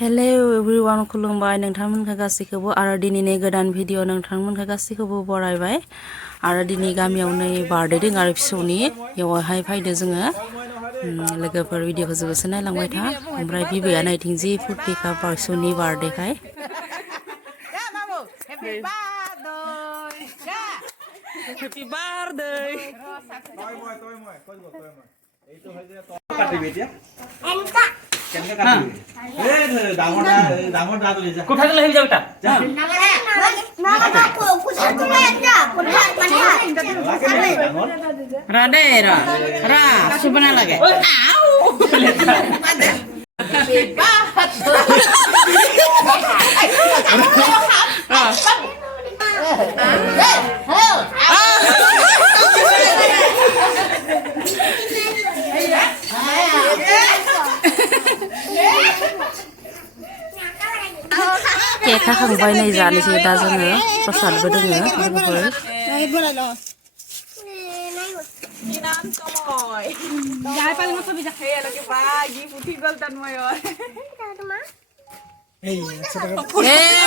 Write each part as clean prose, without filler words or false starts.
Hello everyone खुलुमबाय नोंथांमोनखौ गासैखौबो आरो दिनैनि गोदान भिडिअ नोंथांमोनखौ गासैखौबो बरायबाय आरो दिनै गामियाव नै बार्थडे दं आरो फिसौनि बेवहाय फैदो जोङो लोगोफोर भिडिअखौ जोबोसे नायलांबाय था ओमफ्राय बिबैया नायथिं जि फुर्टिखा फिसौनि बार्थडेखाय Happy birthday. কোথায় গেলে হয়ে যাবে তা রাডে রা রা সুবনা লাগে আউ केक खाखांबाय नै जानोसै दा जोङो प्रसादबो दोङो लोगोफोर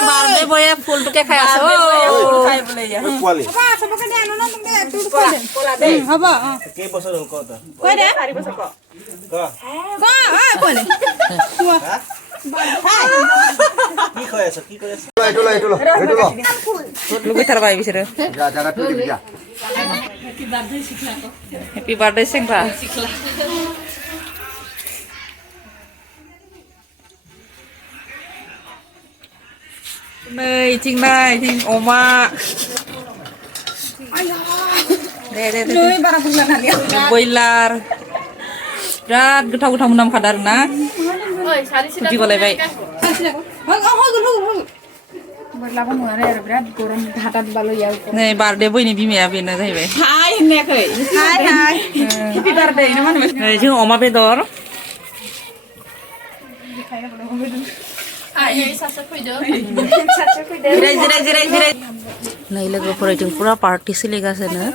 বাৰ্থডে বয়ে ফুলটোকে খাই আছে হ'ব কেইবছৰ হ'ল কত কৈ দে 4 বছৰ ক কি কয় আছে কি কয় আছে লুগৈ থাৰবাই বিচৰা যা জায়গা তুই দিবি যা হেপি বাৰ্থডে সেংৰা नै थिं अमा दे बयलार बिराद गोथाव मोनामखादों आरो ना खुदि गलायबाय नै बार्थडे बयनि बिमाया बेनो जाहैबाय हाय होननायाखै हाय हेपि बार्थडे ना मा होनो नै जों अमा बेदर जिराय नै लोगोफोरजों पुरा पार्टी सोलिगासिनो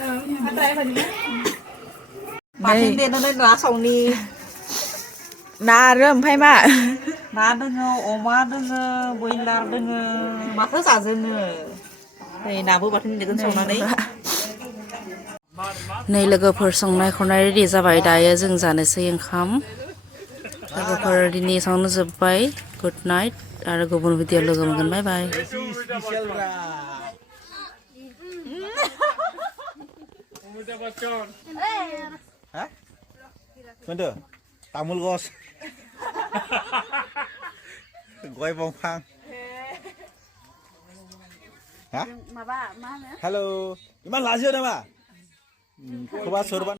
बाथोन देनानै ना सावनि ना आरो ओमफ्राय मा ना दोङो अमा दोङो बयलार दोङो माखौ जाजोनो नै नाबो बाथोन देगोन सावनानै नै लोगोफोर संनाय खावनाय रेडि जाबाय दायो जों जानोसै ओंखाम लोगोफोर दिनै संनो जोब्बाय गुड नाइट आरो गुबुन भिडिअ लोगो मोनगोन बाय बाय Mende, tamul gos, goi bongfang, hah? Halo, iman lazio nama, coba sorban.